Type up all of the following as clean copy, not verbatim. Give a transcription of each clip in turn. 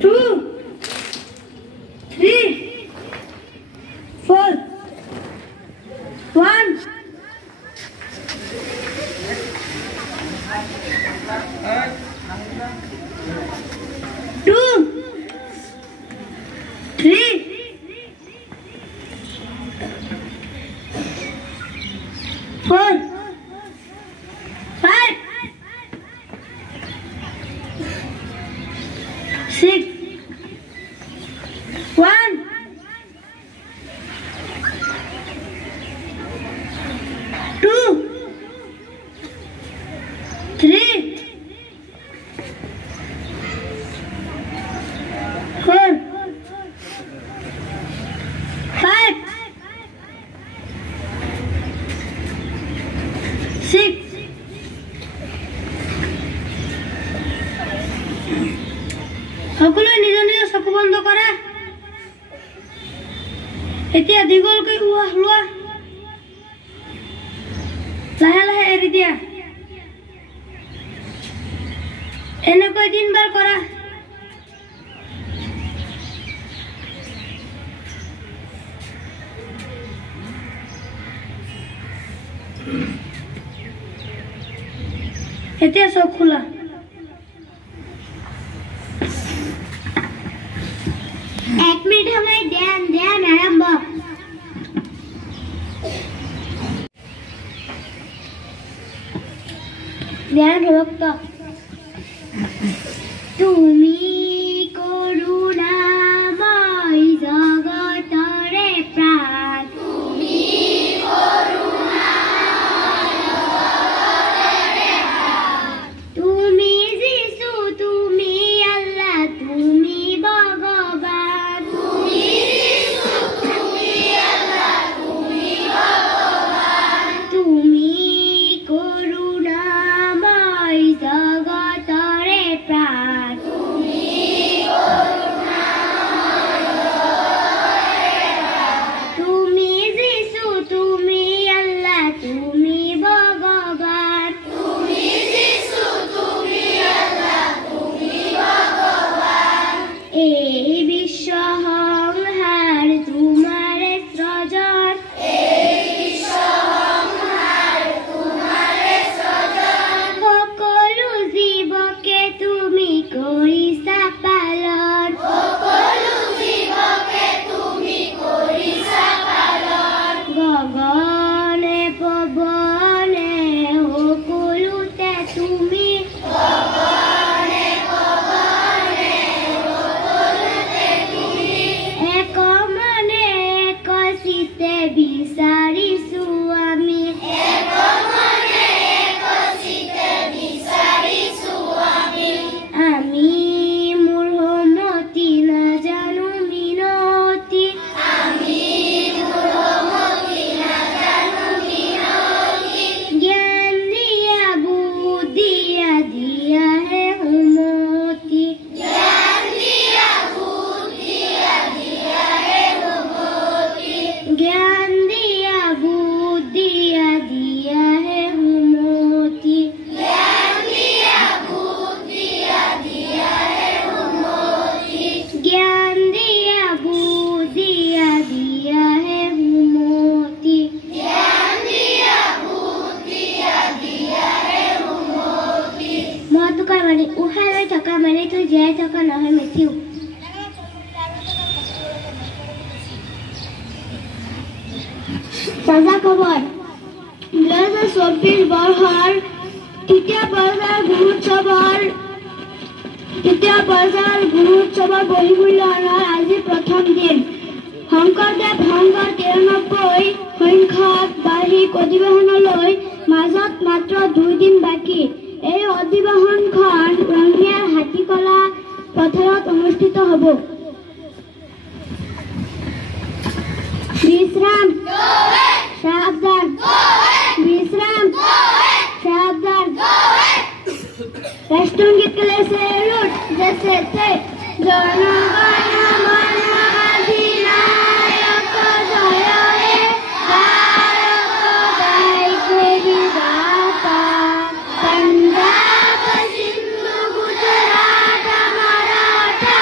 2, 3, 4, 1. Two, three, 4, 5, 6, 1, 2, 3, 4, 5, 6. সকলে নিজ নিজ চকু বন্ধ কৰা এতিয়া দীঘলকৈ উশাহ লোৱা লাহে লাহে এৰি দিয়া এনেকৈ 3 বাৰ কৰা এতিয়া চোখ খোলা एक मिनट हमारे ध्यान ध्यान आरंभ ध्यान भक्त তুমি করুণাময় জগতরে প্রাণ তুমি করুণাময় জগতরে প্রাণ তুমি যিশু তুমি আল্লাহ তুমি ভগবান তুমি যিশু তুমি আল্লাহ তুমি ভগবান তুমি করুণাময় জগতরে প্রাণ তুমি করুণাময় জগতরে প্রাণ তুমি যিশু তুমি আল্লাহ তুমি ভগবান তুমি যিশু তুমি আল্লাহ তুমি ভগবান এই বিশ্ব সংসার তোমার সৃজন এই বিশ্ব সংসার তোমার সৃজন সকলো জীৱকে তুমি কৰিছা পালন সকলো জীৱকে তুমি কৰিছা পালন গগনে পৱনে সকলোতে তুমি গগনে পৱনে সকলোতে তুমি এক মনে এক চিত্তে বিচাৰিছো আমি এক মনে এক চিত্তে বিচাৰিছো আমি মোৰ মতি নাজানো মিনতি আমি মোৰ মতি নাজানো মিনতি জ্ঞান দিয়া বুদ্ধি দিয়া হে হুমতি জ্ঞান দিয়া বুদ্ধি দিয়া হে হুমতি জ্ঞান দিয়া বুদ্ধি দিয়া হে হুমতি জ্ঞান দিয়া বুদ্ধি দিয়া হে হুমতি জ্ঞান দিয়া বুদ্ধি দিয়া হে হুমতি জ্ঞান দিয়া বুদ্ধি দিয়া হে হুমতি মই তোকাৰ মানে উশাহ লৈ থকা মানে তই জীয়াই থকা নহয় মেথিউ তাজা খবৰ 2024 বৰ্ষৰ তৃতীয় পৰ্যায়ৰ গুৰু উৎসৱৰ বহিমূল্যনৰ আজি প্ৰথম দিন শংকৰদেৱ সংঘৰ 93 সংখ্যক বাৰ্ষিক অধিৱেশনলৈ মাজত মাত্ৰ 2 দিন বাকী এই অধিৱেশনখন ৰঙিয়াৰ হাতীকলা পথাৰত অনুষ্ঠিত হ'ব বিশ্ৰাম সাৱধান বিশ্ৰাম সাৱধান राष्ट्रगीत के लिए सैल्यूट जैसे थे जनगण मन अधिनायक जय हे भारत दैक विधाता पंजाब सिंधु गुजरात मराठा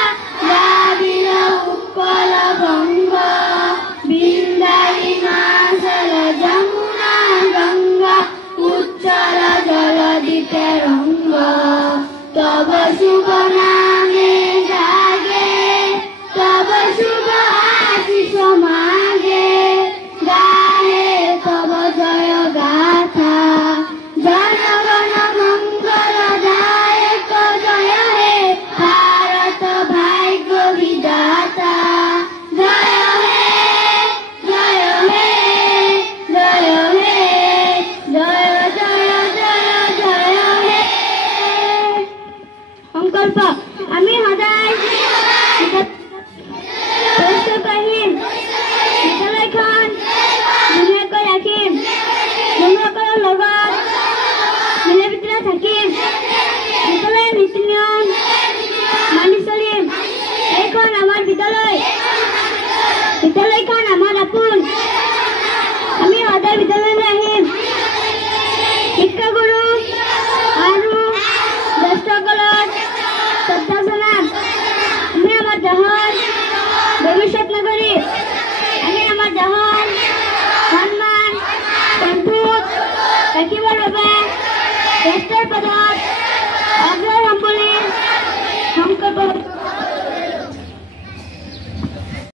বিদ্যালয় বিদ্যালয়খন আমাৰ আপোন আমি সদায় বিদ্যালয়লৈ আহিম শিক্ষাগুৰু আৰু জ্যেষ্ঠসকলক শ্ৰদ্ধা জনাম আমি আমাৰ দেশৰ ভৱিষ্যত নাগৰিক আমি আমাৰ দেশৰ সন্মান সম্পদ ৰাখিবৰ বাবে ৰাষ্ট্ৰৰ পদত অগ্ৰসৰ